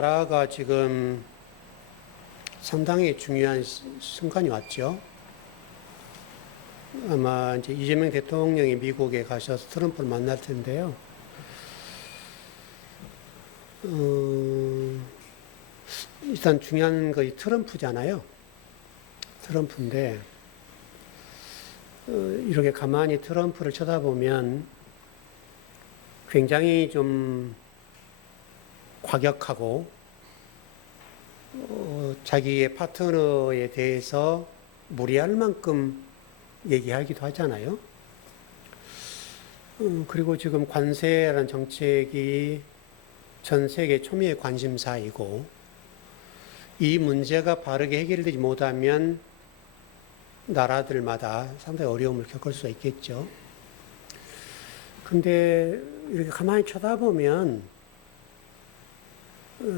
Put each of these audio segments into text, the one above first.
나라가 지금 상당히 중요한 순간이 왔죠. 아마 이제 이재명 대통령이 미국에 가셔서 트럼프를 만날 텐데요. 일단 중요한 것이 트럼프잖아요. 트럼프인데 이렇게 가만히 트럼프를 쳐다보면 굉장히 좀 과격하고 자기의 파트너에 대해서 무리할 만큼 얘기하기도 하잖아요. 그리고 지금 관세라는 정책이 전 세계 초미의 관심사이고 이 문제가 바르게 해결되지 못하면 나라들마다 상당히 어려움을 겪을 수 있겠죠. 근데 이렇게 가만히 쳐다보면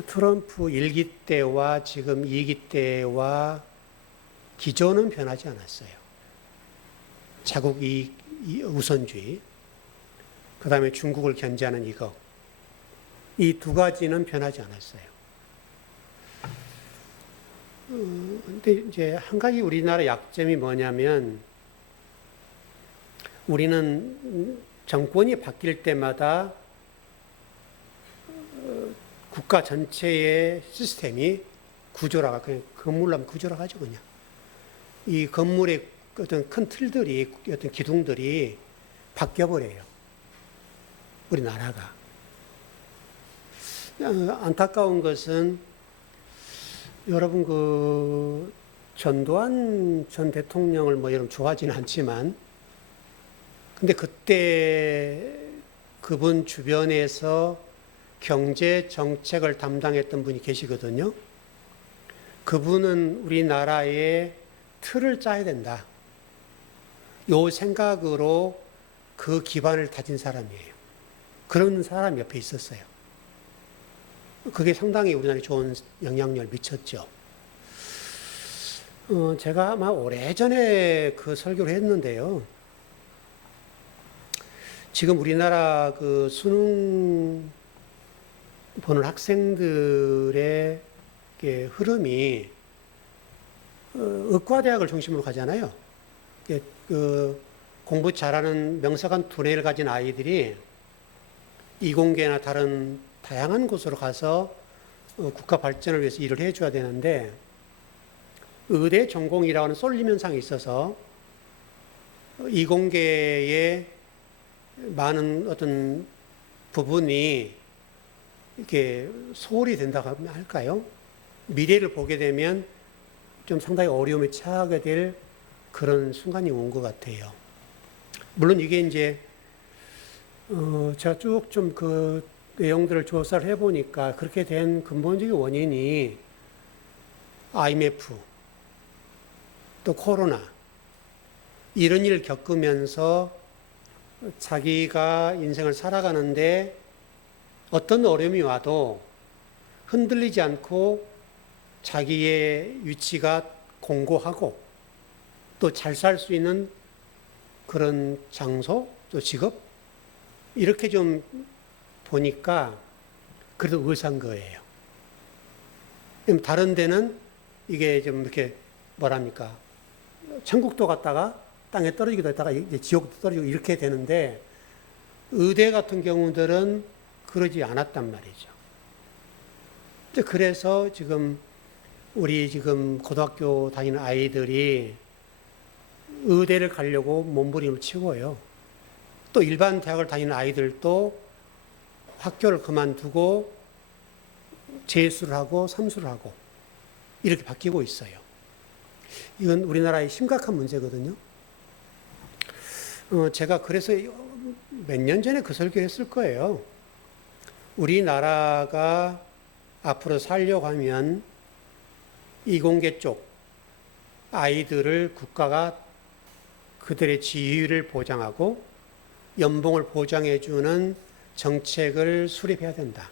트럼프 1기 때와 지금 2기 때와 기조는 변하지 않았어요. 자국 이익 우선주의, 그 다음에 중국을 견제하는 이거, 이 두 가지는 변하지 않았어요. 근데 이제 한 가지 우리나라 약점이 뭐냐면 우리는 정권이 바뀔 때마다 국가 전체의 시스템이 구조라가, 그냥 건물로 구조라고 하죠, 그냥. 이 건물의 어떤 큰 틀들이, 어떤 기둥들이 바뀌어버려요. 우리나라가. 안타까운 것은 여러분 전두환 전 대통령을 여러분 좋아하지는 않지만 근데 그때 그분 주변에서 경제 정책을 담당했던 분이 계시거든요. 그분은 우리나라의 틀을 짜야 된다. 요 생각으로 그 기반을 다진 사람이에요. 그런 사람이 옆에 있었어요. 그게 상당히 우리나라에 좋은 영향력을 미쳤죠. 제가 아마 오래전에 그 설교를 했는데요. 지금 우리나라 그 수능 보는 학생들의 흐름이 의과대학을 중심으로 가잖아요. 그 공부 잘하는 명석한 두뇌를 가진 아이들이 이공계나 다른 다양한 곳으로 가서 국가 발전을 위해서 일을 해줘야 되는데 의대 전공이라고 하는 쏠림 현상이 있어서 이공계의 많은 어떤 부분이 이렇게 소홀히 된다고 할까요? 미래를 보게 되면 좀 상당히 어려움에 처하게 될 그런 순간이 온 것 같아요. 물론 이게 이제 제가 쭉 좀 그 내용들을 조사를 해보니까 그렇게 된 근본적인 원인이 IMF, 또 코로나, 이런 일을 겪으면서 자기가 인생을 살아가는데 어떤 어려움이 와도 흔들리지 않고 자기의 위치가 공고하고 또 잘 살 수 있는 그런 장소, 또 직업, 이렇게 좀 보니까 그래도 의사인 거예요. 다른 데는 이게 좀 이렇게 뭐랍니까? 천국도 갔다가 땅에 떨어지기도 했다가 이제 지옥도 떨어지고 이렇게 되는데 의대 같은 경우들은 그러지 않았단 말이죠. 그래서 지금 우리 지금 고등학교 다니는 아이들이 의대를 가려고 몸부림을 치고요. 또 일반 대학을 다니는 아이들도 학교를 그만두고 재수를 하고 삼수를 하고 이렇게 바뀌고 있어요. 이건 우리나라의 심각한 문제거든요. 제가 그래서 몇 년 전에 그 설교를 했을 거예요. 우리나라가 앞으로 살려고 하면 이공계 쪽 아이들을 국가가 그들의 지위를 보장하고 연봉을 보장해주는 정책을 수립해야 된다.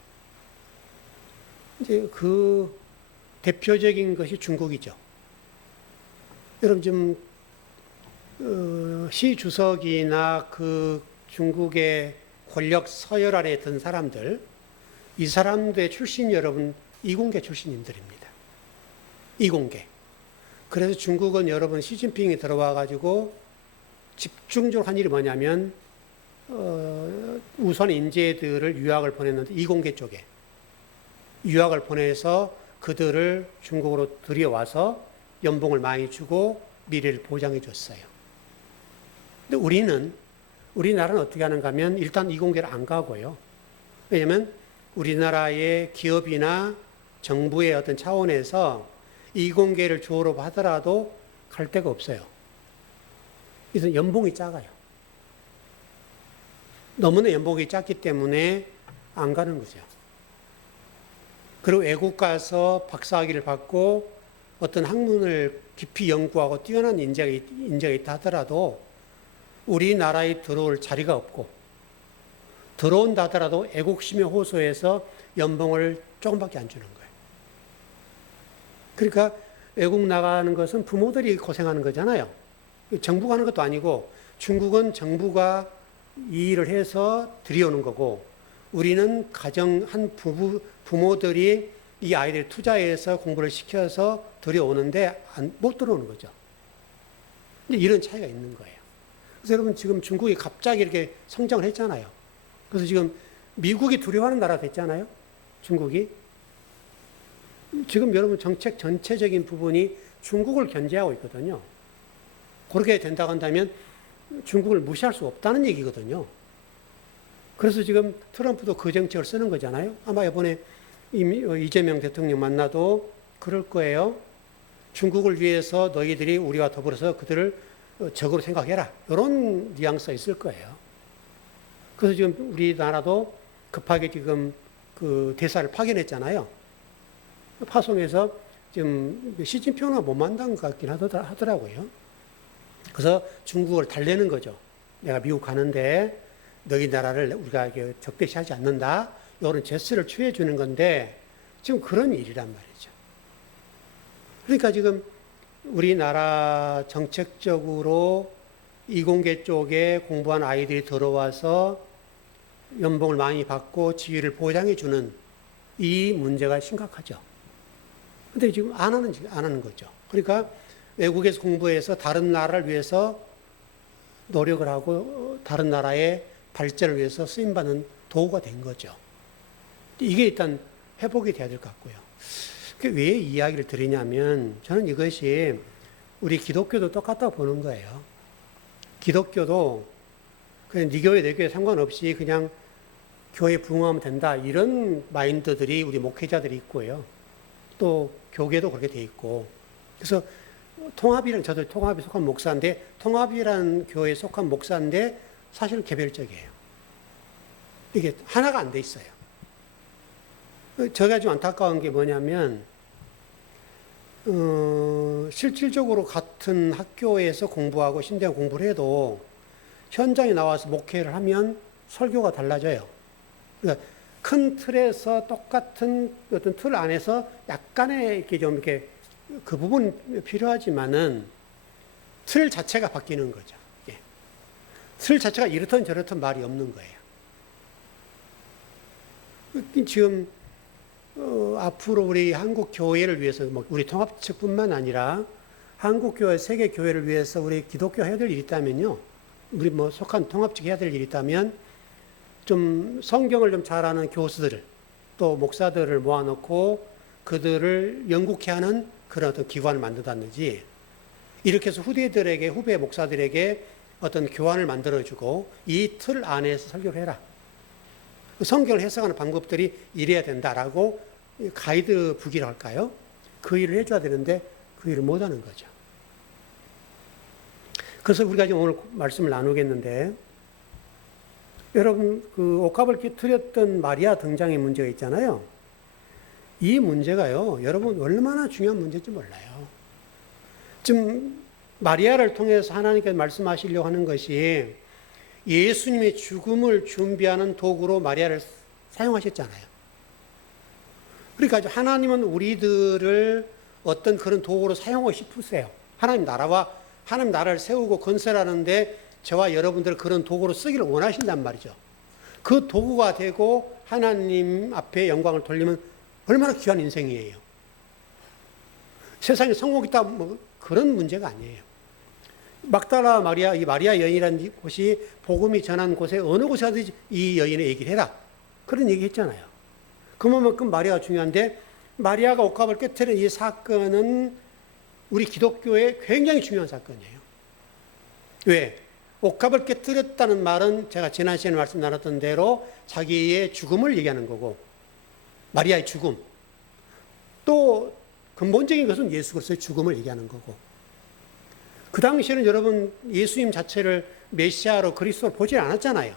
이제 그 대표적인 것이 중국이죠. 여러분 지금 시 주석이나 그 중국의 권력 서열 아래에 든 사람들, 이 사람들의 출신 여러분 이공계 출신님들입니다. 이공계. 그래서 중국은 여러분 시진핑이 들어와 가지고 집중적으로 한 일이 뭐냐면 우선 인재들을 유학을 보냈는데 이공계 쪽에 유학을 보내서 그들을 중국으로 들여와서 연봉을 많이 주고 미래를 보장해 줬어요. 근데 우리나라는 어떻게 하는가 하면 일단 이공계를 안 가고요. 왜냐하면 우리나라의 기업이나 정부의 어떤 차원에서 이공계를 졸업하더라도 갈 데가 없어요. 그래서 연봉이 작아요. 너무나 연봉이 작기 때문에 안 가는 거죠. 그리고 외국 가서 박사학위를 받고 어떤 학문을 깊이 연구하고 뛰어난 인재가 있다 하더라도 우리나라에 들어올 자리가 없고 들어온다 하더라도 애국심에 호소해서 연봉을 조금밖에 안 주는 거예요. 그러니까 외국 나가는 것은 부모들이 고생하는 거잖아요. 정부가 하는 것도 아니고 중국은 정부가 이 일을 해서 들여오는 거고 우리는 가정 한 부모들이 이 아이들 투자해서 공부를 시켜서 들여오는데 못 들어오는 거죠. 이런 차이가 있는 거예요. 그래서 여러분 지금 중국이 갑자기 이렇게 성장을 했잖아요. 그래서 지금 미국이 두려워하는 나라가 됐잖아요. 중국이. 지금 여러분 정책 전체적인 부분이 중국을 견제하고 있거든요. 그렇게 된다고 한다면 중국을 무시할 수 없다는 얘기거든요. 그래서 지금 트럼프도 그 정책을 쓰는 거잖아요. 아마 이번에 이재명 대통령 만나도 그럴 거예요. 중국을 위해서 너희들이 우리와 더불어서 그들을 적으로 생각해라. 이런 뉘앙스가 있을 거예요. 그래서 지금 우리나라도 급하게 지금 그 대사를 파견했잖아요. 파송해서 지금 시진핑은 못 만난 것 같긴 하더라고요. 그래서 중국을 달래는 거죠. 내가 미국 가는데 너희 나라를 우리가 적대시하지 않는다. 이런 제스처를 취해 주는 건데 지금 그런 일이란 말이죠. 그러니까 지금 우리나라 정책적으로 이공계 쪽에 공부한 아이들이 들어와서 연봉을 많이 받고 지위를 보장해 주는 이 문제가 심각하죠. 근데 지금 안 하는 거죠. 그러니까 외국에서 공부해서 다른 나라를 위해서 노력을 하고 다른 나라의 발전을 위해서 쓰임받는 도구가 된 거죠. 이게 일단 회복이 돼야 될 것 같고요. 왜 이야기를 드리냐면 저는 이것이 우리 기독교도 똑같다고 보는 거예요. 기독교도 그냥 네 교회 내 교회 상관없이 그냥 교회 부흥하면 된다 이런 마인드들이 우리 목회자들이 있고요. 또 교계도 그렇게 돼 있고 그래서 저도 통합에 속한 목사인데 통합이라는 교회에 속한 목사인데 사실은 개별적이에요. 이게 하나가 안 돼 있어요. 제가 좀 안타까운 게 뭐냐면 실질적으로 같은 학교에서 공부하고 신대학 공부를 해도 현장에 나와서 목회를 하면 설교가 달라져요. 그러니까 큰 틀에서 똑같은 어떤 틀 안에서 약간의 이렇게 좀 이렇게 그 부분 필요하지만은 틀 자체가 바뀌는 거죠. 예. 틀 자체가 이렇든 저렇든 말이 없는 거예요. 지금 앞으로 우리 한국 교회를 위해서 우리 통합 측뿐만 아니라 한국 교회, 세계 교회를 위해서 우리 기독교 해야 될 일이 있다면요. 우리 속한 통합 측 해야 될 일이 있다면 좀 성경을 좀 잘 아는 교수들을 또 목사들을 모아놓고 그들을 영국케 하는 그런 어떤 기관을 만든다든지 이렇게 해서 후배 목사들에게 어떤 교환을 만들어주고 이 틀 안에서 설교를 해라. 성경을 해석하는 방법들이 이래야 된다라고 가이드 북이라 할까요? 그 일을 해줘야 되는데 그 일을 못하는 거죠. 그래서 우리가 지금 오늘 말씀을 나누겠는데 여러분 그 옥합을 깨트렸던 마리아 등장의 문제가 있잖아요. 이 문제가요, 여러분 얼마나 중요한 문제인지 몰라요. 지금 마리아를 통해서 하나님께서 말씀하시려고 하는 것이 예수님의 죽음을 준비하는 도구로 마리아를 사용하셨잖아요. 그러니까 하나님은 우리들을 어떤 그런 도구로 사용하고 싶으세요. 하나님 나라를 세우고 건설하는데 저와 여러분들을 그런 도구로 쓰기를 원하신단 말이죠. 그 도구가 되고 하나님 앞에 영광을 돌리면 얼마나 귀한 인생이에요. 세상에 성공 있다 뭐 그런 문제가 아니에요. 막달라 마리아, 이 마리아 여인이라는 곳이 복음이 전한 곳에 어느 곳에 가든지 이 여인의 얘기를 해라. 그런 얘기 했잖아요. 그만큼 마리아가 중요한데, 마리아가 옷값을 깨트린 이 사건은 우리 기독교에 굉장히 중요한 사건이에요. 왜? 옷값을 깨뜨렸다는 말은 제가 지난 시간에 말씀 나눴던 대로 자기의 죽음을 얘기하는 거고, 마리아의 죽음. 또 근본적인 것은 예수 그리스도의 죽음을 얘기하는 거고. 그 당시에는 여러분 예수님 자체를 메시아로 그리스도로 보지 않았잖아요.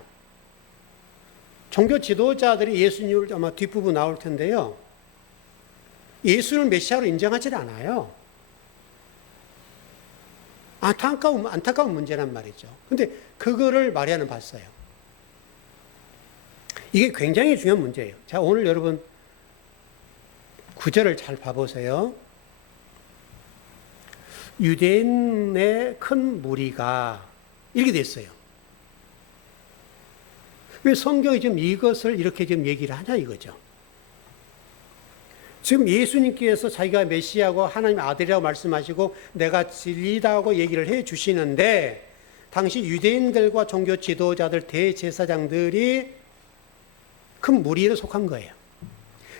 종교 지도자들이 예수님을 아마 뒷부분 나올 텐데요. 예수를 메시아로 인정하지 않아요. 안타까운 문제란 말이죠. 근데 그거를 마리아는 봤어요. 이게 굉장히 중요한 문제예요. 자, 오늘 여러분 구절을 잘 봐보세요. 유대인의 큰 무리가 이렇게 됐어요. 왜 성경이 지금 이것을 이렇게 지금 얘기를 하냐 이거죠. 지금 예수님께서 자기가 메시아고 하나님의 아들이라고 말씀하시고 내가 진리다고 얘기를 해 주시는데, 당시 유대인들과 종교 지도자들, 대제사장들이 큰 무리에 속한 거예요.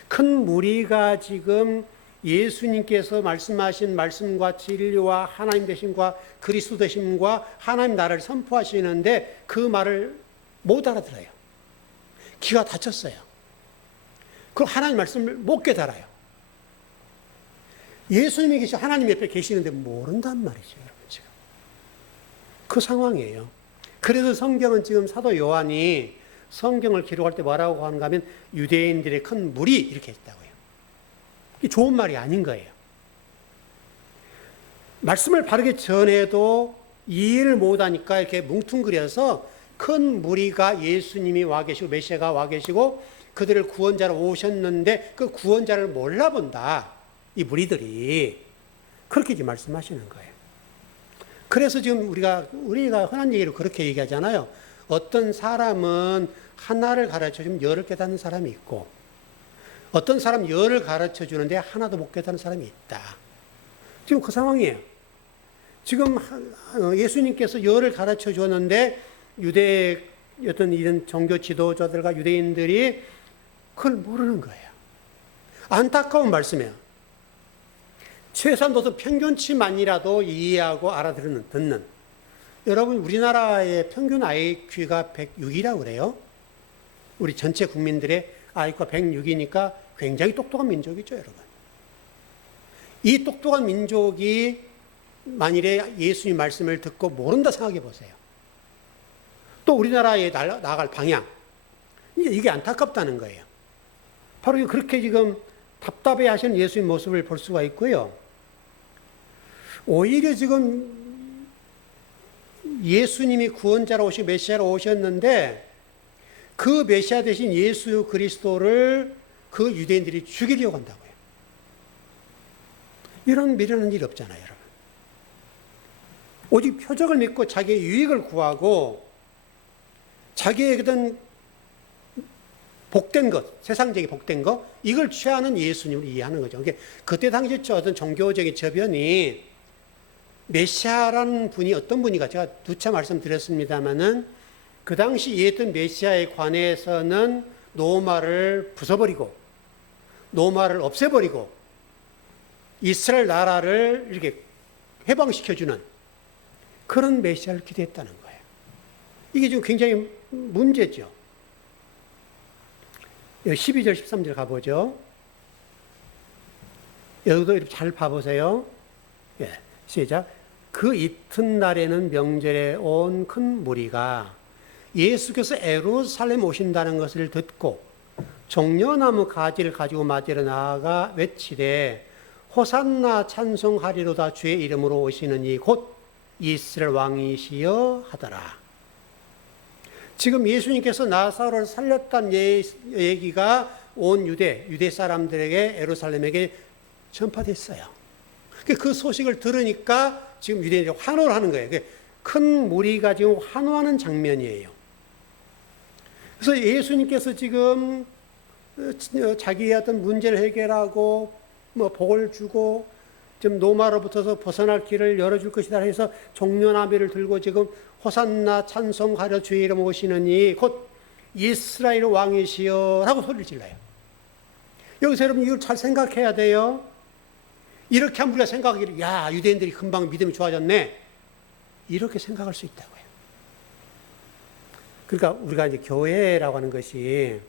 큰 무리가 지금 예수님께서 말씀하신 말씀과 진리와 하나님 되심과 그리스도 되심과 하나님 나라를 선포하시는데 그 말을 못 알아들어요. 귀가 닫혔어요. 그럼 하나님 말씀을 못 깨달아요. 예수님이 계시 하나님 옆에 계시는데 모른단 말이죠, 여러분 지금. 그 상황이에요. 그래서 성경은 지금 사도 요한이 성경을 기록할 때 뭐라고 하는가 하면 유대인들의 큰 무리 이렇게 했다고요. 이게 좋은 말이 아닌 거예요. 말씀을 바르게 전해도 이해를 못하니까 이렇게 뭉뚱그려서 큰 무리가 예수님이 와 계시고 메시아가 와 계시고 그들을 구원자로 오셨는데 그 구원자를 몰라본다. 이 무리들이 그렇게 지금 말씀하시는 거예요. 그래서 지금 우리가 흔한 얘기로 그렇게 얘기하잖아요. 어떤 사람은 하나를 가르쳐주면 열을 깨닫는 사람이 있고, 어떤 사람 열을 가르쳐주는데 하나도 못 깨닫는 사람이 있다. 지금 그 상황이에요. 지금 예수님께서 열을 가르쳐 주었는데 유대의 어떤 이런 종교 지도자들과 유대인들이 그걸 모르는 거예요. 안타까운 말씀이에요. 최소한 평균치만이라도 이해하고 듣는. 여러분, 우리나라의 평균 IQ가 106이라고 그래요. 우리 전체 국민들의 IQ가 106이니까 굉장히 똑똑한 민족이죠, 여러분. 이 똑똑한 민족이 만일에 예수님 말씀을 듣고 모른다 생각해 보세요. 또 우리나라에 나아갈 방향. 이게 안타깝다는 거예요. 바로 그렇게 지금 답답해 하시는 예수님 모습을 볼 수가 있고요. 오히려 지금 예수님이 구원자로 오시고 메시아로 오셨는데 그 메시아 대신 예수 그리스도를 그 유대인들이 죽이려고 한다고요. 이런 미련한 일이 없잖아요, 여러분. 오직 표적을 믿고 자기의 유익을 구하고 자기의 어떤 복된 것, 세상적인 복된 것, 이걸 취하는 예수님을 이해하는 거죠. 그러니까 그때 당시 어떤 종교적인 저변이 메시아라는 분이 어떤 분이가 제가 누차 말씀드렸습니다마는 그 당시 이해했던 메시아에 관해서는 노마를 부숴버리고 노마를 없애버리고 이스라엘 나라를 이렇게 해방시켜주는 그런 메시아를 기대했다는 거예요. 이게 지금 굉장히 문제죠. 12절, 13절 가보죠. 여기도 이렇게 잘 봐보세요. 예, 시작. 그 이튿날에는 명절에 온 큰 무리가 예수께서 예루살렘 오신다는 것을 듣고 종려나무 가지를 가지고 맞으러 나아가 외치되 호산나 찬송하리로다 주의 이름으로 오시는 이 곧 이스라엘 왕이시여 하더라. 지금 예수님께서 나사로를 살렸다는 얘기가 온 유대 사람들에게 예루살렘에게 전파됐어요. 그 소식을 들으니까 지금 유대인들이 환호를 하는 거예요. 큰 무리가 지금 환호하는 장면이에요. 그래서 예수님께서 지금 자기의 어떤 문제를 해결하고 뭐 복을 주고 좀 노마로부터서 벗어날 길을 열어줄 것이다 해서 종려나비를 들고 지금 호산나 찬송하려 주의 이름 오시느니 곧 이스라엘 왕이시여 라고 소리를 질러요. 여기서 여러분 이걸 잘 생각해야 돼요. 이렇게 하면 우리가 생각하기를 야 유대인들이 금방 믿음이 좋아졌네 이렇게 생각할 수 있다고요. 그러니까 우리가 이제 교회라고 하는 것이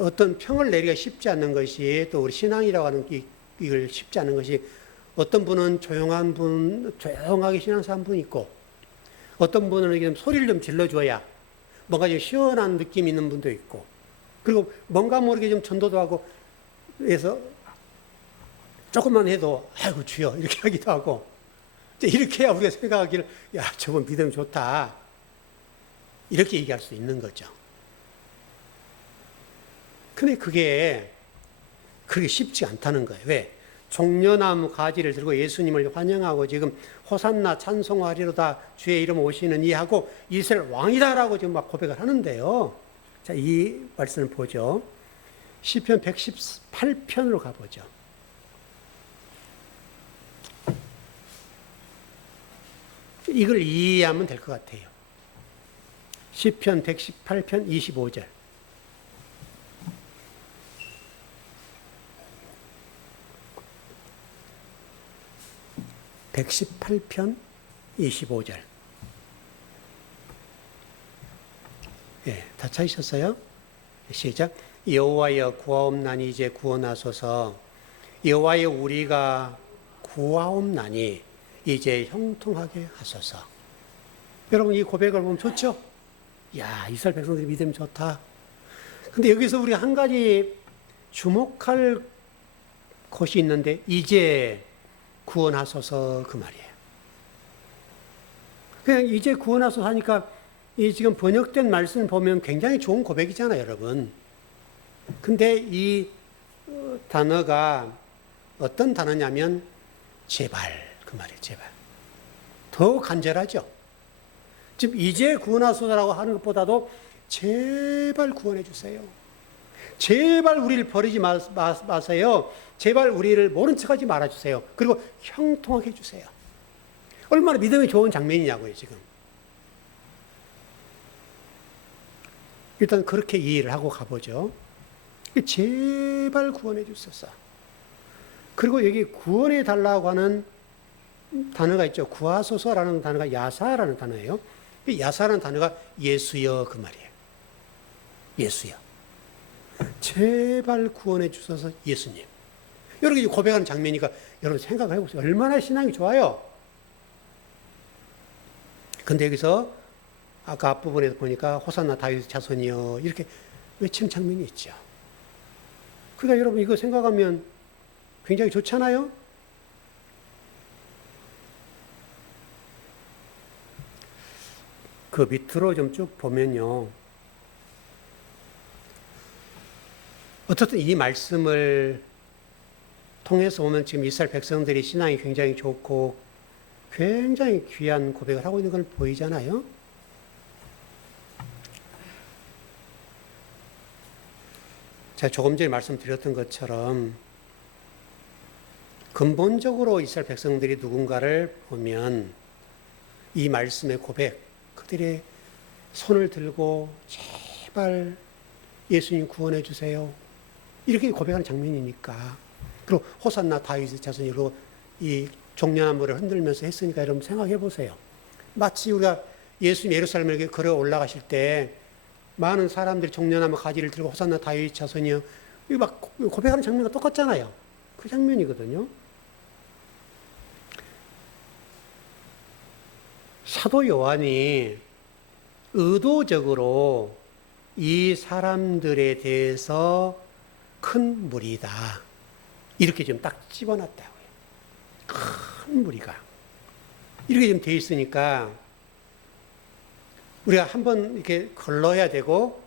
어떤 평을 내리기가 쉽지 않는 것이 또 우리 신앙이라고 하는 이걸 쉽지 않은 것이 어떤 분은 조용하게 신앙사는 분이 있고 어떤 분은 좀 소리를 좀 질러줘야 뭔가 좀 시원한 느낌이 있는 분도 있고 그리고 뭔가 모르게 좀 전도도 하고 그래서 조금만 해도 아이고 주여 이렇게 하기도 하고 이렇게 해야 우리가 생각하기를 야 저분 믿음 좋다 이렇게 얘기할 수 있는 거죠. 근데 그게 그렇게 쉽지 않다는 거예요. 왜? 종려나무 가지를 들고 예수님을 환영하고 지금 호산나 찬송하리로다 주의 이름 오시는 이하고 이스라엘 왕이다라고 지금 막 고백을 하는데요. 자, 이 말씀을 보죠. 시편 118편으로 가보죠. 이걸 이해하면 될 것 같아요. 시편 118편 25절. 118편 25절. 예, 다 찾으셨어요? 시작. 여호와여 구하옵나니 이제 구원하소서. 여호와여 우리가 구하옵나니 이제 형통하게 하소서. 여러분 이 고백을 보면 좋죠? 야 이스라엘 백성들이 믿음이 좋다. 근데 여기서 우리가 한 가지 주목할 것이 있는데 이제 구원하소서 그 말이에요. 그냥 이제 구원하소서 하니까 이 지금 번역된 말씀 보면 굉장히 좋은 고백이잖아요, 여러분. 근데 이 단어가 어떤 단어냐면 제발 그 말이에요, 제발. 더 간절하죠. 즉 이제 구원하소서라고 하는 것보다도 제발 구원해 주세요. 제발 우리를 버리지 마세요. 제발 우리를 모른 척하지 말아주세요. 그리고 형통하게 해주세요. 얼마나 믿음이 좋은 장면이냐고요, 지금. 일단 그렇게 이해를 하고 가보죠. 제발 구원해 주소서. 그리고 여기 구원해 달라고 하는 단어가 있죠. 구하소서라는 단어가 야사라는 단어예요. 야사라는 단어가 예수여 그 말이에요. 예수여. 제발 구원해 주소서 예수님. 이렇게 고백하는 장면이니까 여러분 생각을 해보세요. 얼마나 신앙이 좋아요. 근데 여기서 아까 앞부분에서 보니까 호산나 다윗 자손이여 이렇게 외치는 장면이 있죠. 그러니까 여러분 이거 생각하면 굉장히 좋잖아요. 그 밑으로 좀 쭉 보면요. 어쨌든 이 말씀을 통해서 보면 지금 이스라엘 백성들이 신앙이 굉장히 좋고 굉장히 귀한 고백을 하고 있는 걸 보이잖아요. 제가 조금 전에 말씀드렸던 것처럼 근본적으로 이스라엘 백성들이 누군가를 보면 이 말씀의 고백, 그들의 손을 들고 제발 예수님 구원해 주세요. 이렇게 고백하는 장면이니까. 그리고 호산나 다윗의 자손이로 이 종려나무를 흔들면서 했으니까 여러분 생각해 보세요. 마치 우리가 예수님 예루살렘에 걸어 올라가실 때 많은 사람들이 종려나무 가지를 들고 호산나 다윗 자손이요. 이거 막 고백하는 장면과 똑같잖아요. 그 장면이거든요. 사도 요한이 의도적으로 이 사람들에 대해서 큰 무리다. 이렇게 좀 딱 집어놨다고요. 큰 무리가. 이렇게 좀 돼 있으니까 우리가 한번 이렇게 걸러야 되고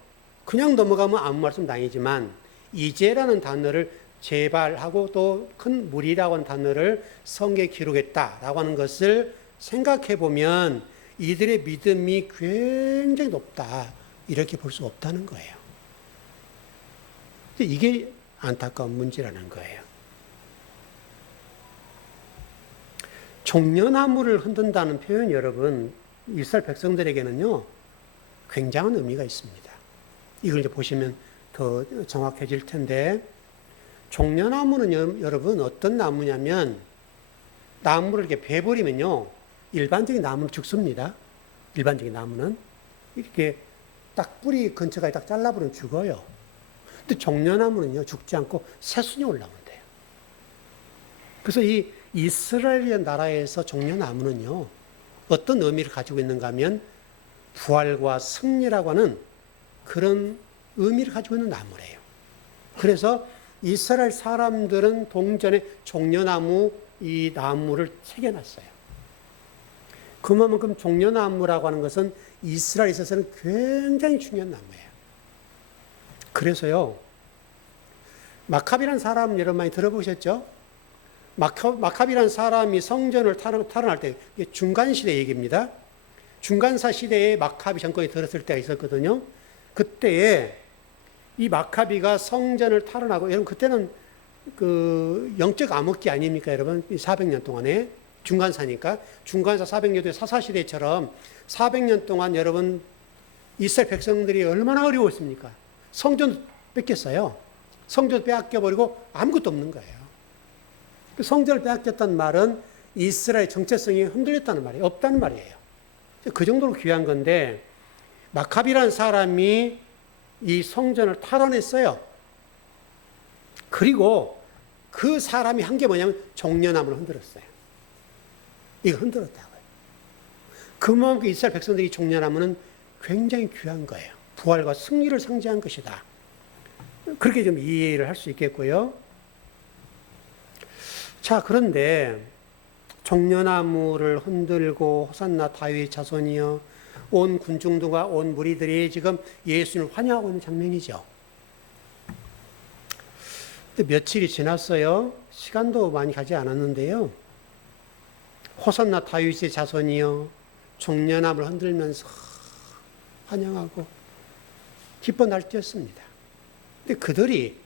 그냥 넘어가면 아무 말씀도 아니지만 이제라는 단어를 제발하고 또 큰 무리라고 하는 단어를 성경에 기록했다라고 하는 것을 생각해 보면 이들의 믿음이 굉장히 높다. 이렇게 볼 수 없다는 거예요. 이게 안타까운 문제라는 거예요. 종려나무를 흔든다는 표현 여러분, 이스라엘 백성들에게는요, 굉장한 의미가 있습니다. 이걸 이제 보시면 더 정확해질 텐데, 종려나무는 여러분 어떤 나무냐면, 나무를 이렇게 베버리면요, 일반적인 나무는 죽습니다. 일반적인 나무는. 이렇게 딱 뿌리 근처까지 딱 잘라버리면 죽어요. 근데 종려나무는요, 죽지 않고 새순이 올라온대요. 그래서 이 이스라엘 나라에서 종려나무는요, 어떤 의미를 가지고 있는가 하면, 부활과 승리라고 하는 그런 의미를 가지고 있는 나무래요. 그래서 이스라엘 사람들은 동전에 종려나무 이 나무를 새겨놨어요. 그만큼 종려나무라고 하는 것은 이스라엘에 있어서는 굉장히 중요한 나무예요. 그래서요, 마카비라는 사람 여러분 많이 들어보셨죠? 마카비라는 사람이 성전을 탈환할 때, 중간시대 얘기입니다. 중간사 시대에 마카비 정권이 들었을 때가 있었거든요. 그때에 이 마카비가 성전을 탈환하고, 여러분 그때는 그 영적 암흑기 아닙니까 여러분? 400년 동안에 중간사니까 중간사 400년대 사사시대처럼 400년 동안 여러분 이스라엘 백성들이 얼마나 어려웠습니까? 성전 뺏겼어요. 성전 빼앗겨버리고 아무것도 없는 거예요. 성전을 빼앗겼다는 말은 이스라엘 정체성이 흔들렸다는 말이에요. 없다는 말이에요. 그 정도로 귀한 건데, 마카비라는 사람이 이 성전을 탈환했어요. 그리고 그 사람이 한 게 뭐냐면 종려나무를 흔들었어요. 이거 흔들었다고요. 그만큼 이스라엘 백성들이 종려나무는 굉장히 귀한 거예요. 부활과 승리를 상징한 것이다. 그렇게 좀 이해를 할 수 있겠고요. 자, 그런데 종려나무를 흔들고 호산나 다윗 자손이여, 온 군중들과 온 무리들이 지금 예수님을 환영하고 있는 장면이죠. 근데 며칠이 지났어요. 시간도 많이 가지 않았는데요. 호산나 다윗의 자손이여, 종려나무를 흔들면서 환영하고 기뻐 날뛰었습니다. 근데 그들이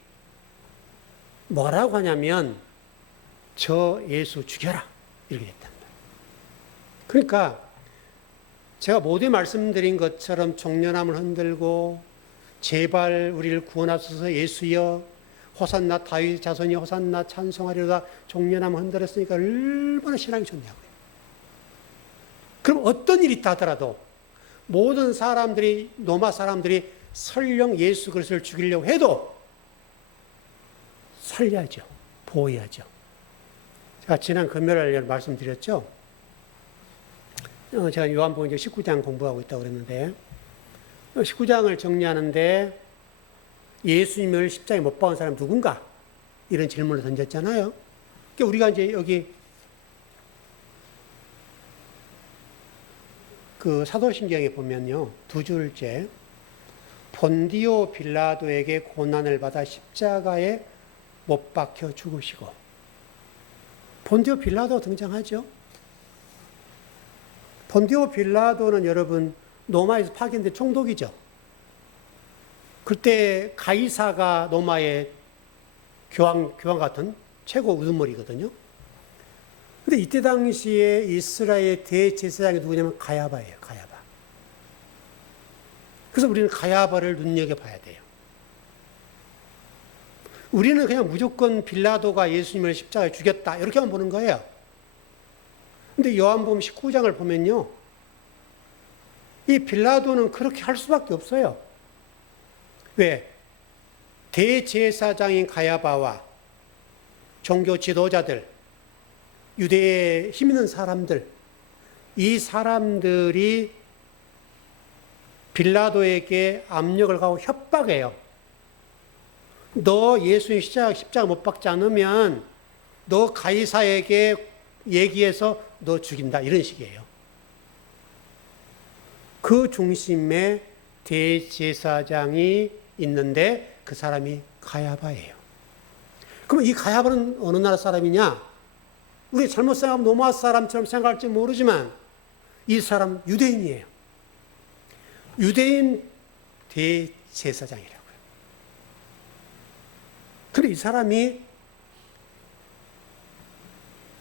뭐라고 하냐면, 저 예수 죽여라, 이렇게 됐단 말이에요. 그러니까 제가 모두에 말씀드린 것처럼 종려나무를 흔들고 제발 우리를 구원하소서 예수여, 호산나 다윗 자손이 호산나 찬송하리로다, 종려나무 흔들었으니까 얼마나 신앙이 좋냐고요. 그럼 어떤 일이 있다 하더라도 모든 사람들이, 로마 사람들이 설령 예수 그리스도를 죽이려고 해도 살려야죠. 보호해야죠. 제가 지난 금요일에 말씀드렸죠. 제가 요한복음 19장 공부하고 있다고 그랬는데, 19장을 정리하는데 예수님을 십자가에 못 박은 사람이 누군가? 이런 질문을 던졌잖아요. 그러니까 우리가 이제 여기 그 사도신경에 보면요, 두 줄째, 본디오 빌라도에게 고난을 받아 십자가에 못 박혀 죽으시고, 본디오 빌라도 등장하죠. 본디오 빌라도는 여러분 로마에서 파견된 총독이죠. 그때 가이사가 로마의 교황 같은 최고 우두머리거든요. 근데 이때 당시에 이스라엘 대제사장이 누구냐면 가야바예요. 가야바. 그래서 우리는 가야바를 눈여겨봐야 돼요. 우리는 그냥 무조건 빌라도가 예수님을 십자가에 죽였다, 이렇게만 보는 거예요. 근데 요한복음 19장을 보면요, 이 빌라도는 그렇게 할 수밖에 없어요. 왜? 대제사장인 가야바와 종교 지도자들, 유대에 힘 있는 사람들, 이 사람들이 빌라도에게 압력을 가하고 협박해요. 너 예수님 십자가 못 박지 않으면 너 가이사에게 얘기해서 너 죽인다, 이런 식이에요. 그 중심에 대제사장이 있는데 그 사람이 가야바예요. 그럼 이 가야바는 어느 나라 사람이냐? 우리 잘못 생각하면 로마 사람처럼 생각할지 모르지만 이 사람 유대인이에요. 유대인 대제사장이라고요. 근데 이 사람이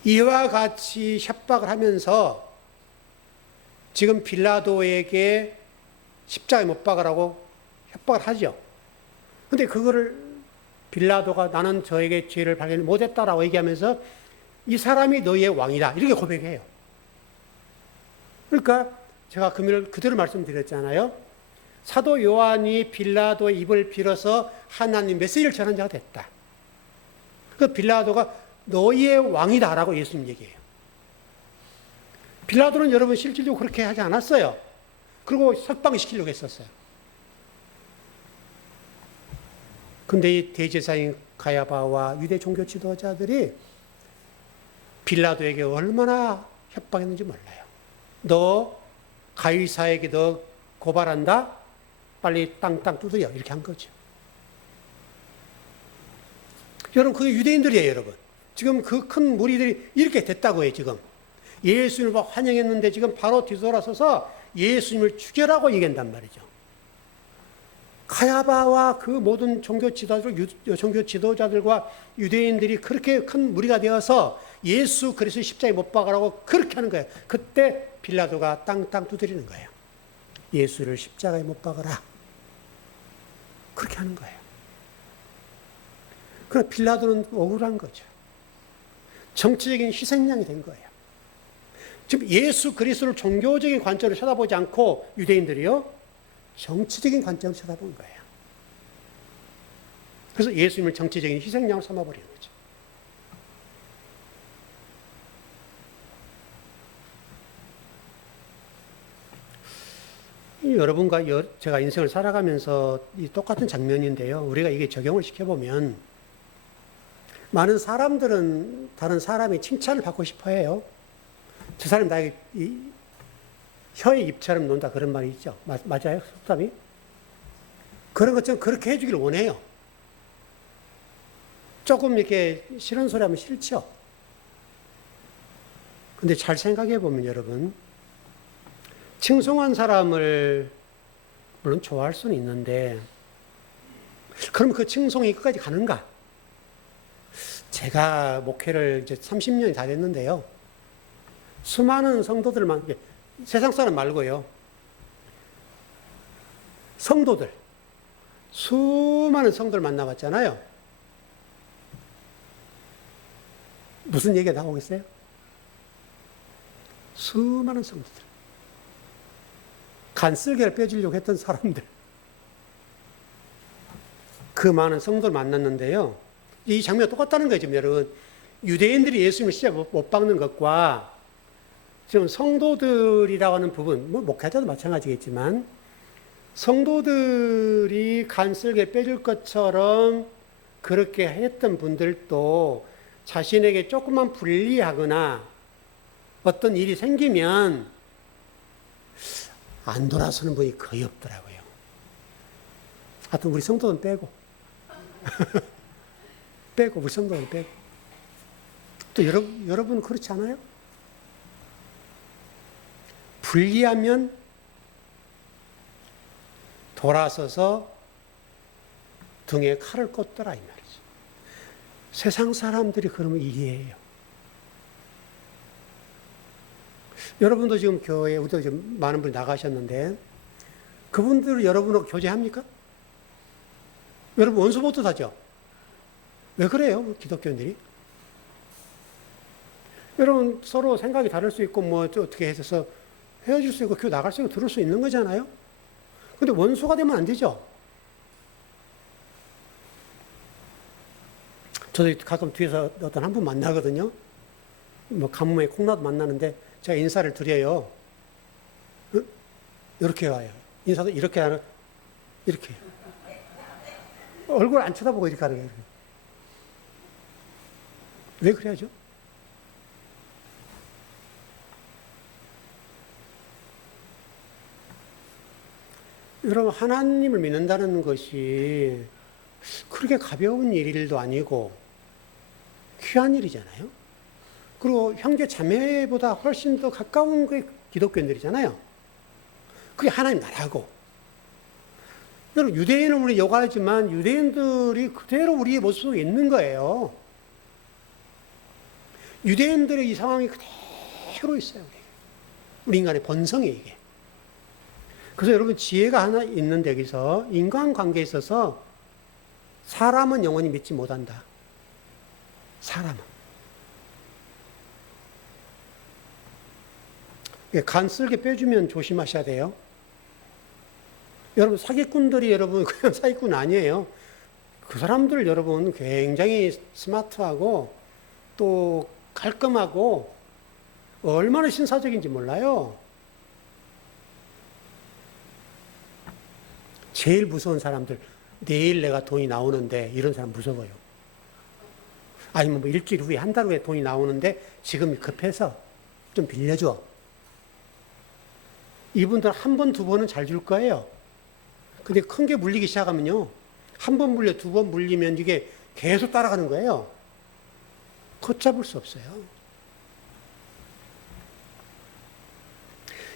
이와 같이 협박을 하면서 지금 빌라도에게 십자가에 못 박으라고 협박을 하죠. 근데 그거를 빌라도가 나는 저에게 죄를 발견 못했다라고 얘기하면서 이 사람이 너희의 왕이다 이렇게 고백해요. 그러니까 제가 금요일 그대로 말씀드렸잖아요. 사도 요한이 빌라도의 입을 빌어서 하나님 메시지를 전한 자가 됐다. 그 빌라도가 너희의 왕이다라고 예수님 얘기해요. 빌라도는 여러분 실질적으로 그렇게 하지 않았어요. 그리고 석방시키려고 했었어요. 근데 이 대제사인 가야바와 유대 종교 지도자들이 빌라도에게 얼마나 협박했는지 몰라요. 너 가이사에게 너 고발한다? 빨리 땅 두드려. 이렇게 한 거죠. 여러분, 그게 유대인들이에요, 여러분. 지금 그 큰 무리들이 이렇게 됐다고 해요, 지금. 예수님을 막 환영했는데 지금 바로 뒤돌아서서 예수님을 죽여라고 얘기한단 말이죠. 가야바와 그 모든 종교 지도자들과 유대인들이 그렇게 큰 무리가 되어서 예수 그리스도 십자가에 못 박으라고 그렇게 하는 거예요. 그때 빌라도가 땅 두드리는 거예요. 예수를 십자가에 못 박으라. 그렇게 하는 거예요. 그러나 빌라도는 억울한 거죠. 정치적인 희생양이 된 거예요. 지금 예수 그리스도를 종교적인 관점으로 쳐다보지 않고 유대인들이요, 정치적인 관점으로 쳐다본 거예요. 그래서 예수님을 정치적인 희생양으로 삼아버리는 거죠. 여러분과 제가 인생을 살아가면서 이 똑같은 장면인데요. 우리가 이게 적용을 시켜보면 많은 사람들은 다른 사람이 칭찬을 받고 싶어 해요. 저 사람이 나에게 혀의 입처럼 논다 그런 말이 있죠. 맞아요? 속담이? 그런 것처럼 그렇게 해주길 원해요. 조금 이렇게 싫은 소리 하면 싫죠. 근데 잘 생각해 보면 여러분, 칭송한 사람을 물론 좋아할 수는 있는데 그럼 그 칭송이 끝까지 가는가? 제가 목회를 이제 30년이 다 됐는데요. 수많은 성도들만, 세상 사람 말고요. 성도들, 수많은 성도를 만나봤잖아요. 무슨 얘기가 나오겠어요? 수많은 성도들. 간쓸개를 빼주려고 했던 사람들. 그 많은 성도를 만났는데요. 이 장면이 똑같다는 거예요, 지금 여러분. 유대인들이 예수님을 진짜 못 박는 것과 지금 성도들이라고 하는 부분, 목회자도 마찬가지겠지만, 성도들이 간쓸개 빼줄 것처럼 그렇게 했던 분들도 자신에게 조금만 불리하거나 어떤 일이 생기면 안 돌아서는 분이 거의 없더라고요. 하여튼 우리 성도는 빼고. 빼고, 우리 성도는 빼고. 또 여러분 그렇지 않아요? 불리하면 돌아서서 등에 칼을 꽂더라 이 말이죠. 세상 사람들이 그러면 이해해요. 여러분도 지금 교회에 우리도 지금 많은 분이 나가셨는데 그분들 여러분하고 교제합니까? 여러분 원수 못하죠? 왜 그래요? 기독교인들이? 여러분 서로 생각이 다를 수 있고 뭐 어떻게 해서 헤어질 수 있고 교회 나갈 수 있고 들을 수 있는 거잖아요. 근데 원수가 되면 안 되죠. 저도 가끔 뒤에서 어떤 한 분 만나거든요. 뭐 가뭄에 콩나도 만나는데 제가 인사를 드려요. 이렇게 와요. 인사도 이렇게 하는, 이렇게. 얼굴 안 쳐다보고 이렇게 하는 거예요. 왜 그래야죠? 여러분, 하나님을 믿는다는 것이 그렇게 가벼운 일도 아니고 귀한 일이잖아요. 그리고 형제 자매보다 훨씬 더 가까운 게 기독교인들이잖아요. 그게 하나님 나라고. 여러분, 유대인을 우리 욕하지만 유대인들이 그대로 우리의 모습 속에 있는 거예요. 유대인들의 이 상황이 그대로 있어요. 우리 인간의 본성이 이게. 그래서 여러분, 지혜가 하나 있는데 여기서 인간관계에 있어서 사람은 영원히 믿지 못한다. 사람은. 간쓸게 빼주면 조심하셔야 돼요. 여러분, 사기꾼들이 여러분 그냥 사기꾼 아니에요. 그 사람들 여러분 굉장히 스마트하고 또 깔끔하고 얼마나 신사적인지 몰라요. 제일 무서운 사람들, 내일 내가 돈이 나오는데, 이런 사람 무서워요. 아니면 뭐 일주일 후에, 한 달 후에 돈이 나오는데 지금 급해서 좀 빌려줘. 이분들 한 번, 두 번은 잘 줄 거예요. 근데 큰 게 물리기 시작하면요, 한 번 물려, 두 번 물리면 이게 계속 따라가는 거예요. 걷잡을 수 없어요.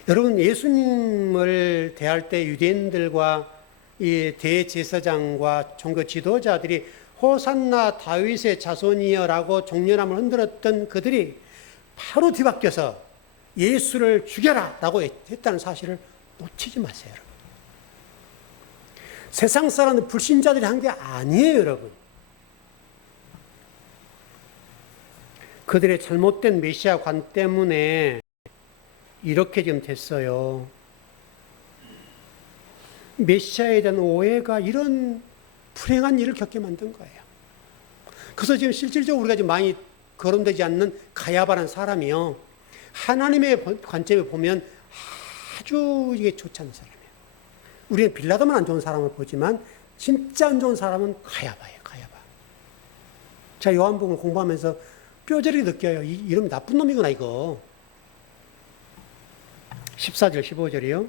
여러분, 예수님을 대할 때 유대인들과 이 대제사장과 종교 지도자들이 호산나 다윗의 자손이여라고 종려남을 흔들었던 그들이 바로 뒤바뀌어서 예수를 죽여라 라고 했다는 사실을 놓치지 마세요, 여러분. 세상 사람들, 불신자들이 한 게 아니에요, 여러분. 그들의 잘못된 메시아 관 때문에 이렇게 지금 됐어요. 메시아에 대한 오해가 이런 불행한 일을 겪게 만든 거예요. 그래서 지금 실질적으로 우리가 지금 많이 거론되지 않는 가야바라는 사람이요, 하나님의 관점에 보면 아주 이게 좋지 않은 사람이에요. 우리는 빌라도만 안 좋은 사람을 보지만 진짜 안 좋은 사람은 가야바예요. 가야바. 자, 요한복음을 공부하면서 뼈저리게 느껴요. 이러면 나쁜 놈이구나 이거. 14절 15절이요.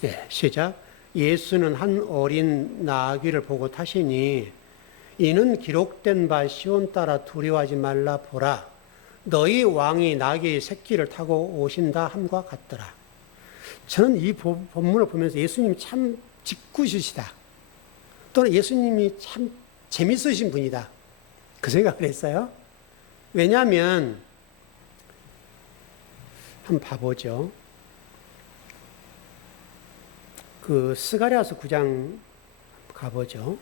네, 시작. 예수는 한 어린 나귀를 보고 타시니 이는 기록된 바 시온 따라 두려워하지 말라. 보라, 너희 왕이 나귀의 새끼를 타고 오신다 함과 같더라. 저는 이 본문을 보면서 예수님이 참 짓궂으시다, 또는 예수님이 참 재밌으신 분이다, 그 생각을 했어요. 왜냐하면 한번 봐보죠. 그 스가랴서 9장 가보죠.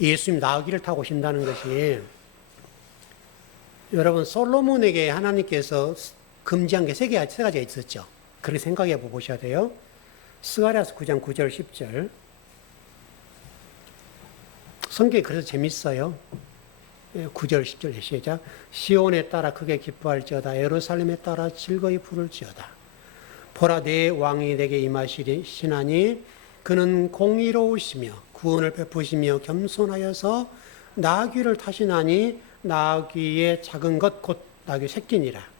예수님 나귀를 타고 오신다는 것이, 여러분, 솔로몬에게 하나님께서 금지한 게 세 가지가 있었죠. 그렇게 생각해 보셔야 돼요. 스가랴서 9장 9절 10절. 성경이 그래서 재밌어요. 9절 10절 시작. 시온에 따라 크게 기뻐할지어다. 예루살렘에 따라 즐거이 부를지어다. 보라, 내 왕이 내게 임하시나니 그는 공의로우시며 구원을 베푸시며 겸손하여서 나귀를 타시나니 나귀의 작은 것 곧 나귀 새끼니라.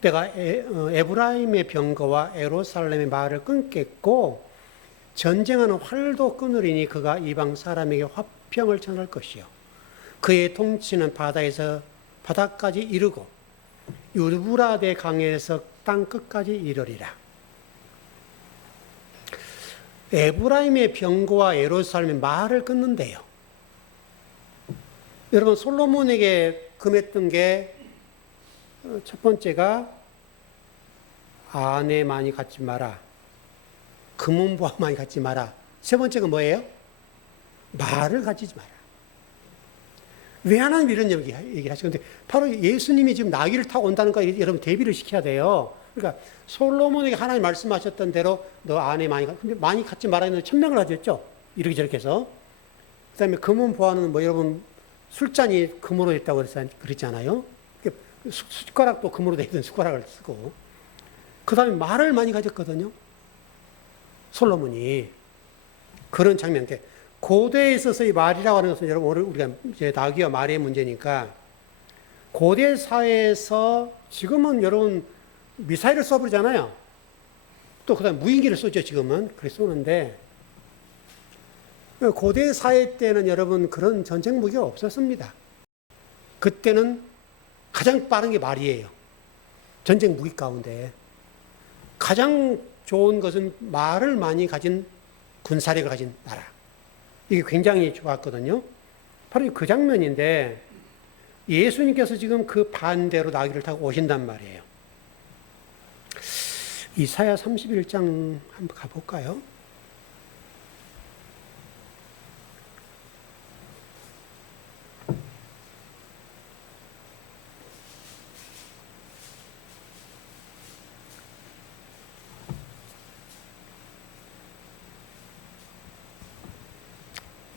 내가 에브라임의 병거와 예루살렘의 말을 끊겠고 전쟁하는 활도 끊으리니 그가 이방 사람에게 화평을 전할 것이요 그의 통치는 바다에서 바다까지 이르고 유브라데 강에서 땅 끝까지 이르리라. 에브라임의 병거와 예루살렘의 말을 끊는데요. 여러분, 솔로몬에게 금했던 게 첫 번째가 아내 많이 갖지 마라. 금은보화 많이 갖지 마라. 세 번째가 뭐예요? 말을 가지지 마라. 왜 하나님 이런 얘기를 하시는데, 바로 예수님이 지금 나귀를 타고 온다는 거 여러분 대비를 시켜야 돼요. 그러니까 솔로몬에게 하나님 말씀하셨던 대로 너 아내 근데 많이 갖지 마라 했는데 천명을 하셨죠. 이렇게 저렇게 해서. 그 다음에 금은보화는 뭐 여러분 술잔이 금으로 됐다고 그랬잖아요. 숟가락도 금으로 되어 있던 숟가락을 쓰고, 그 다음에 말을 많이 가졌거든요. 솔로몬이. 그런 장면. 고대에 있어서 이 말이라고 하는 것은 여러분, 우리가 이제 나귀와 말의 문제니까, 고대 사회에서 지금은 여러분 미사일을 쏘버리잖아요. 또 그다음 무인기를 쏘죠. 지금은 그렇게 쏘는데 고대 사회 때는 여러분 그런 전쟁 무기가 없었습니다. 그때는 가장 빠른 게 말이에요. 전쟁 무기 가운데 가장 좋은 것은 말을 많이 가진 군사력을 가진 나라. 이게 굉장히 좋았거든요. 바로 그 장면인데 예수님께서 지금 그 반대로 나귀를 타고 오신단 말이에요. 이사야 31장 한번 가볼까요?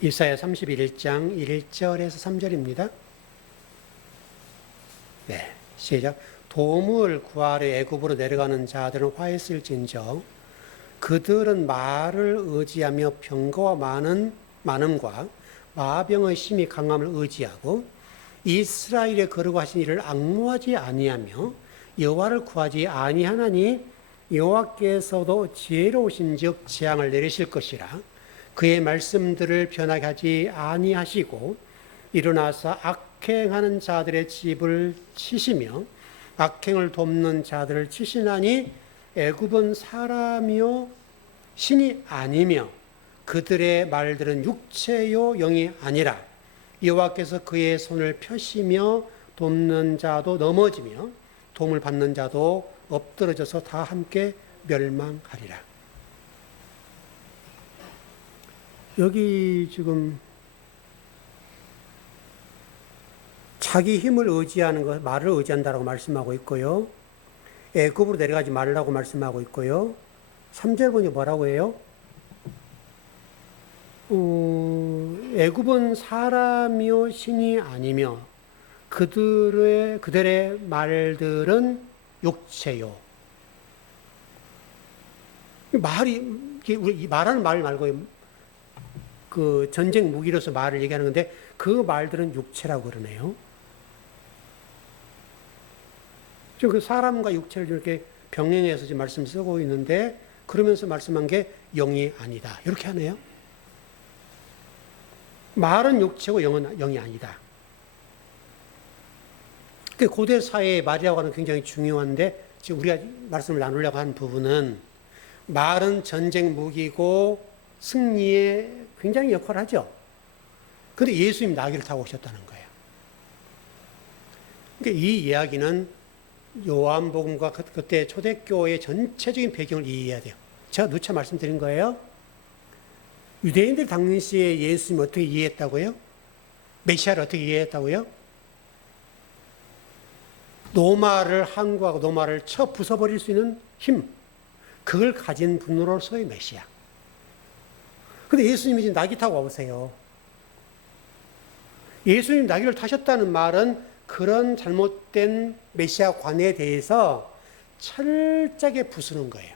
이사야 31장 1절에서 3절입니다. 네, 시작. 도움을 구하려 애굽으로 내려가는 자들은 화했을진저 그들은 말을 의지하며 병거와 많음과 마병의 심히 강함을 의지하고 이스라엘의 거룩하신 이를 앙무하지 아니하며 여호와를 구하지 아니하나니 여호와께서도 지혜로우신즉 재앙을 내리실 것이라. 그의 말씀들을 변하게 하지 아니하시고 일어나서 악행하는 자들의 집을 치시며 악행을 돕는 자들을 치시나니 애굽은 사람이요 신이 아니며 그들의 말들은 육체요 영이 아니라 여호와께서 그의 손을 펴시며 돕는 자도 넘어지며 도움을 받는 자도 엎드러져서 다 함께 멸망하리라. 여기 지금 자기 힘을 의지하는 것, 말을 의지한다라고 말씀하고 있고요. 애굽으로 내려가지 말라고 말씀하고 있고요. 3절 보니 뭐라고 해요? 애굽은 사람이요 신이 아니며 그들의 말들은 육체요. 우리 말하는 말 말고 그 전쟁 무기로서 말을 얘기하는 건데 그 말들은 육체라고 그러네요. 지금 그 사람과 육체를 이렇게 병행해서 지금 말씀 쓰고 있는데 그러면서 말씀한 게 영이 아니다. 이렇게 하네요. 말은 육체고 영은 영이 아니다. 고대 사회의 말이라고 하는 굉장히 중요한데 지금 우리가 말씀을 나누려고 하는 부분은 말은 전쟁 무기고 승리에 굉장히 역할을 하죠. 그런데 예수님 나귀를 타고 오셨다는 거예요. 그러니까 이 이야기는 요한복음과 그때 초대교회의 전체적인 배경을 이해해야 돼요. 제가 누차 말씀드린 거예요. 유대인들 당시에 예수님을 어떻게 이해했다고요? 메시아를 어떻게 이해했다고요? 노마를 항구하고 노마를 쳐 부숴버릴 수 있는 힘, 그걸 가진 분으로서의 메시아. 근데 예수님이 지금 나귀 타고 오세요. 예수님 나귀를 타셨다는 말은 그런 잘못된 메시아 관에 대해서 철저하게 부수는 거예요.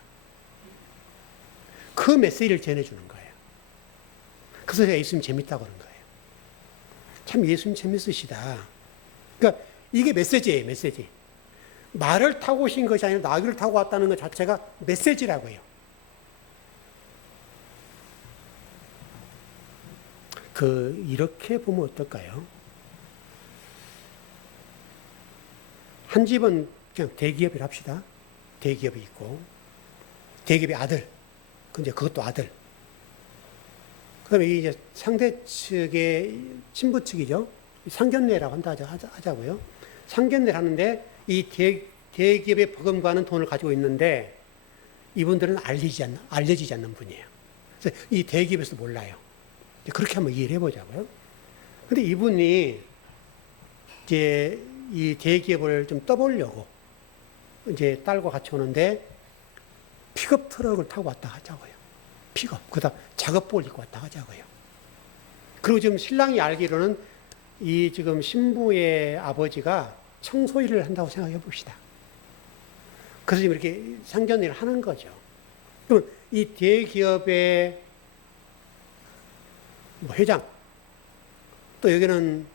그 메시지를 전해주는 거예요. 그래서 제가 예수님 재밌다고 그런 거예요. 참 예수님 재밌으시다. 그러니까 이게 메시지예요, 메시지. 말을 타고 오신 것이 아니라 나귀를 타고 왔다는 것 자체가 메시지라고요. 이렇게 보면 어떨까요? 한 집은 그냥 대기업을 합시다. 대기업이 있고, 대기업의 아들. 근데 그것도 아들. 그 다음에 이제 상대 측의 친부 측이죠. 상견례라고 하자고요. 상견례를 하는데 이 대기업의 버금가는 돈을 가지고 있는데 이분들은 알려지지 않는 분이에요. 그래서 이 대기업에서 몰라요. 그렇게 한번 이해를 해보자고요. 근데 이분이 이제 이 대기업을 좀 떠보려고 이제 딸과 같이 오는데 픽업 트럭을 타고 왔다 하자고요. 픽업. 그다음 작업복을 입고 왔다 하자고요. 그리고 지금 신랑이 알기로는 이 지금 신부의 아버지가 청소일을 한다고 생각해 봅시다. 그래서 지금 이렇게 상견례를 하는 거죠. 그러면 이 대기업의 회장, 또 여기는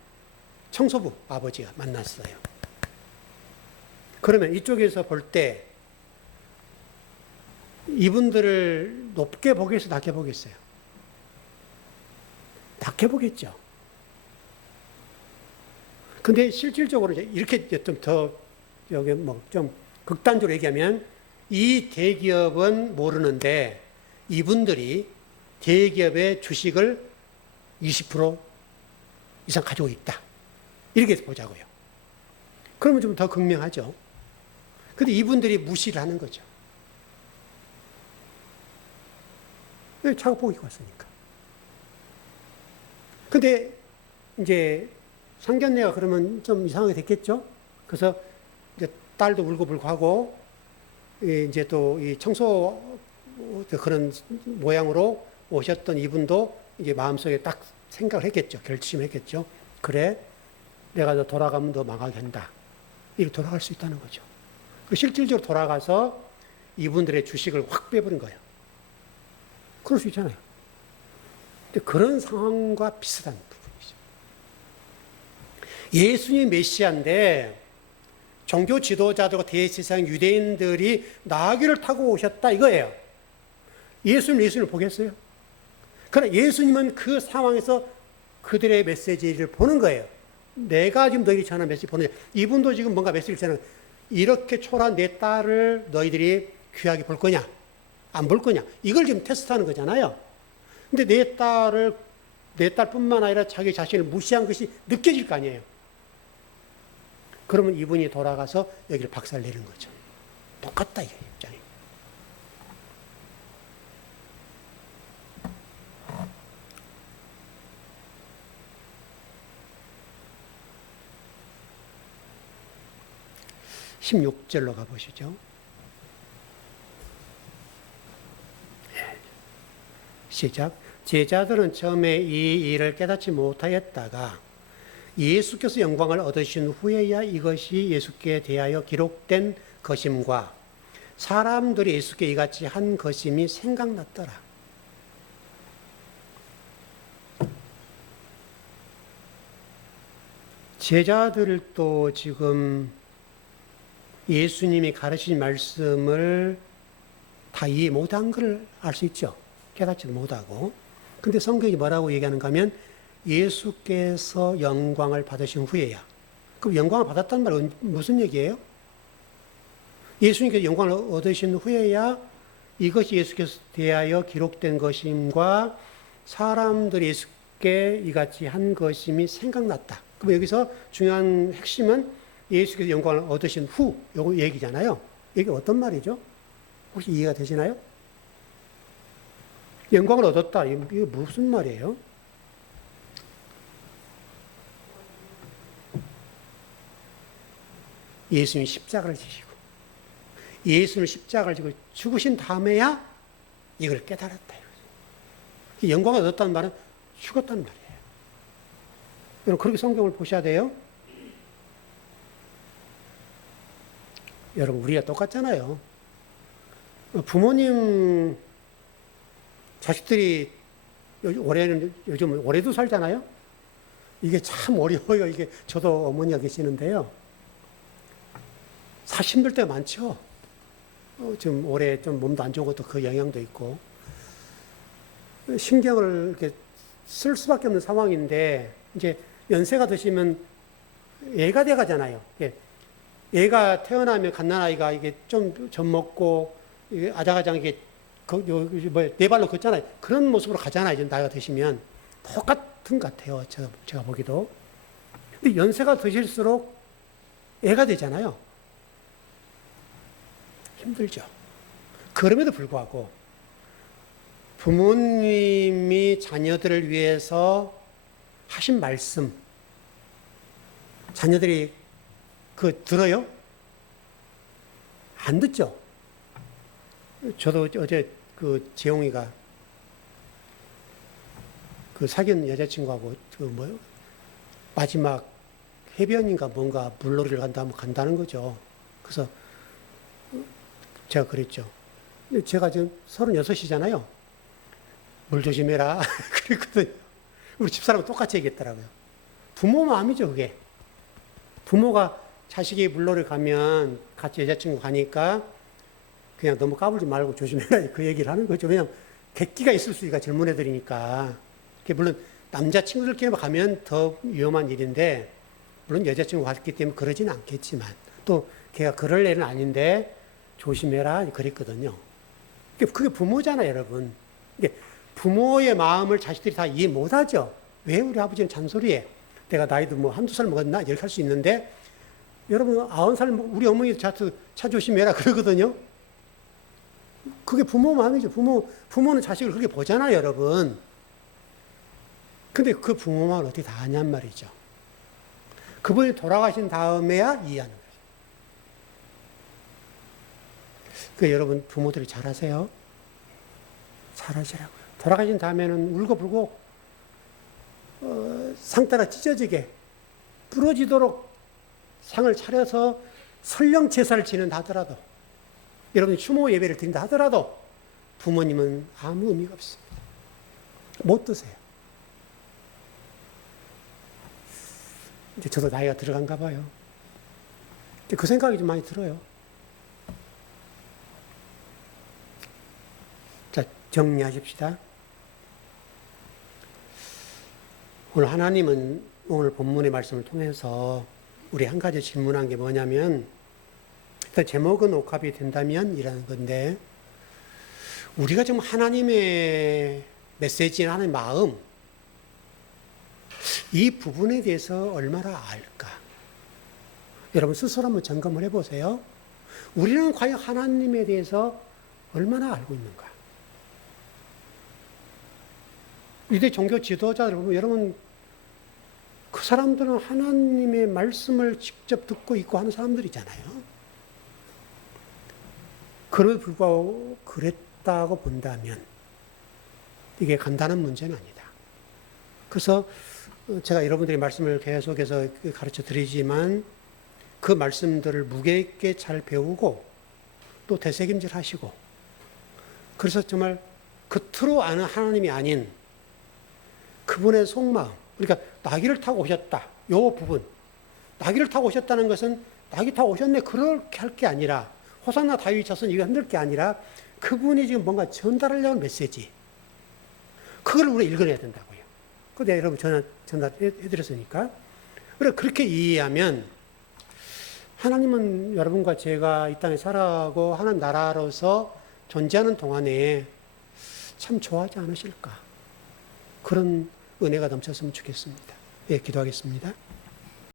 청소부 아버지가 만났어요. 그러면 이쪽에서 볼 때 이분들을 높게 보겠어요, 낮게 보겠어요? 낮게 보겠죠. 근데 실질적으로 이렇게 좀 더, 여기 뭐 좀 극단적으로 얘기하면 이 대기업은 모르는데 이분들이 대기업의 주식을 20% 이상 가지고 있다. 이렇게 보자고요. 그러면 좀 더 극명하죠. 근데 이분들이 무시를 하는 거죠. 왜 차고보기 왔으니까. 근데 이제 상견례가 그러면 좀 이상하게 됐겠죠? 그래서 이제 딸도 울고불고 하고, 이제 또 이 청소 그런 모양으로 오셨던 이분도 이제 마음속에 딱 생각을 했겠죠. 결심했겠죠. 그래, 내가 너 돌아가면 너 망하게 한다. 이렇게 돌아갈 수 있다는 거죠. 실질적으로 돌아가서 이분들의 주식을 확 빼버린 거예요. 그럴 수 있잖아요. 근데 그런 상황과 비슷한 부분이죠. 예수님이 메시아인데 종교 지도자들과 대제사장 유대인들이 나귀를 타고 오셨다 이거예요. 예수님을 보겠어요? 그러나 예수님은 그 상황에서 그들의 메시지를 보는 거예요. 내가 지금 너희들이 전한 메시지 보는 거예요. 이분도 지금 뭔가 메시지를 전하는 거예요. 이렇게 초라한 내 딸을 너희들이 귀하게 볼 거냐? 안 볼 거냐? 이걸 지금 테스트하는 거잖아요. 근데 내 딸뿐만 아니라 자기 자신을 무시한 것이 느껴질 거 아니에요. 그러면 이분이 돌아가서 여기를 박살내는 거죠. 똑같다 이게 입장이. (16절로) 가보시죠. 시작. 제자들은 처음에 이 일을 깨닫지 못하였다가 예수께서 영광을 얻으신 후에야 이것이 예수께 대하여 기록된 것임과 사람들이 예수께 이같이 한 것임이 생각났더라. 제자들도 지금 예수님이 가르친 말씀을 다 이해 못한 걸 알 수 있죠. 깨닫지도 못하고. 근데 성경이 뭐라고 얘기하는가 하면 예수께서 영광을 받으신 후에야. 그럼 영광을 받았다는 말은 무슨 얘기예요? 예수님께서 영광을 얻으신 후에야 이것이 예수께서 대하여 기록된 것임과 사람들이 예수께 이같이 한 것임이 생각났다. 그럼 여기서 중요한 핵심은 예수께서 영광을 얻으신 후, 요거 얘기잖아요. 이게 어떤 말이죠? 혹시 이해가 되시나요? 영광을 얻었다. 이게 무슨 말이에요? 예수님이 십자가를 지시고, 예수님을 십자가를 지고 죽으신 다음에야 이걸 깨달았다. 영광을 얻었다는 말은 죽었다는 말이에요. 여러분, 그렇게 성경을 보셔야 돼요. 여러분, 우리가 똑같잖아요. 부모님, 자식들이 요즘 올해도 살잖아요. 이게 참 어려워요. 이게 저도 어머니가 계시는데요. 사실 힘들 때가 많죠. 지금 올해 좀 몸도 안 좋은 것도 그 영향도 있고. 신경을 이렇게 쓸 수밖에 없는 상황인데, 이제 연세가 드시면 애가 돼 가잖아요. 애가 태어나면 갓난아이가 이게 좀 젖먹고, 아작아작 이게 네 발로 걷잖아요. 그런 모습으로 가잖아요. 이제 나이가 드시면. 똑같은 것 같아요. 제가 보기도. 근데 연세가 드실수록 애가 되잖아요. 힘들죠. 그럼에도 불구하고 부모님이 자녀들을 위해서 하신 말씀, 자녀들이 들어요? 안 듣죠? 저도 어제 재용이가 사귄 여자친구하고 마지막 해변인가 뭔가 물놀이를 간다는 거죠. 그래서 제가 그랬죠. 제가 지금 36이잖아요. 물 조심해라. 그랬거든요. 우리 집사람은 똑같이 얘기했더라고요. 부모 마음이죠, 그게. 부모가 자식이 물놀이 가면 같이 여자친구 가니까 그냥 너무 까불지 말고 조심해라 그 얘기를 하는 거죠. 왜냐면 객기가 있을 수 있으니까 젊은 애들이니까. 물론 남자친구들끼리 가면 더 위험한 일인데 물론 여자친구 갔기 때문에 그러진 않겠지만 또 걔가 그럴 애는 아닌데 조심해라 그랬거든요. 그게 부모잖아요, 여러분. 부모의 마음을 자식들이 다 이해 못하죠. 왜 우리 아버지는 잔소리해? 내가 나이도 뭐 한두 살 먹었나? 이렇게 할 수 있는데 여러분 90살 우리 어머니도 차 조심해라 그러거든요. 그게 부모 마음이죠. 부모는 자식을 그렇게 보잖아요, 여러분. 근데 그 부모 마음을 어떻게 다 아냔 말이죠. 그분이 돌아가신 다음에야 이해하는 거죠. 여러분 부모들이 잘하세요. 잘하시라고요. 돌아가신 다음에는 울고불고 상 따라 찢어지게 부러지도록 상을 차려서 설령 제사를 지낸다 하더라도 여러분이 추모 예배를 드린다 하더라도 부모님은 아무 의미가 없습니다. 못 드세요. 이제 저도 나이가 들어간가 봐요. 그 생각이 좀 많이 들어요. 자, 정리하십시다. 오늘 하나님은 오늘 본문의 말씀을 통해서 우리 한 가지 질문한 게 뭐냐면 일단 제목은 옥합이 된다면 이라는 건데 우리가 지금 하나님의 메시지나 하나님의 마음 이 부분에 대해서 얼마나 알까? 여러분 스스로 한번 점검을 해보세요. 우리는 과연 하나님에 대해서 얼마나 알고 있는가? 이대 종교 지도자들 보면 여러분 그 사람들은 하나님의 말씀을 직접 듣고 있고 하는 사람들이잖아요. 그럼에도 불구하고 그랬다고 본다면 이게 간단한 문제는 아니다. 그래서 제가 여러분들의 말씀을 계속해서 가르쳐 드리지만 그 말씀들을 무게 있게 잘 배우고 또 되새김질 하시고 그래서 정말 겉으로 아는 하나님이 아닌 그분의 속마음, 그러니까 나귀를 타고 오셨다. 요 부분. 나귀를 타고 오셨다는 것은 나귀 타고 오셨네. 그렇게 할 게 아니라 호산나 다윗 자손 이거 흔들 게 아니라 그분이 지금 뭔가 전달하려는 메시지. 그걸 우리가 읽어내야 된다고요. 그거 여러분 전달해드렸으니까. 그렇게 이해하면 하나님은 여러분과 제가 이 땅에 살아가고 하나님 나라로서 존재하는 동안에 참 좋아하지 않으실까. 그런 은혜가 넘쳤으면 좋겠습니다. 예, 기도하겠습니다.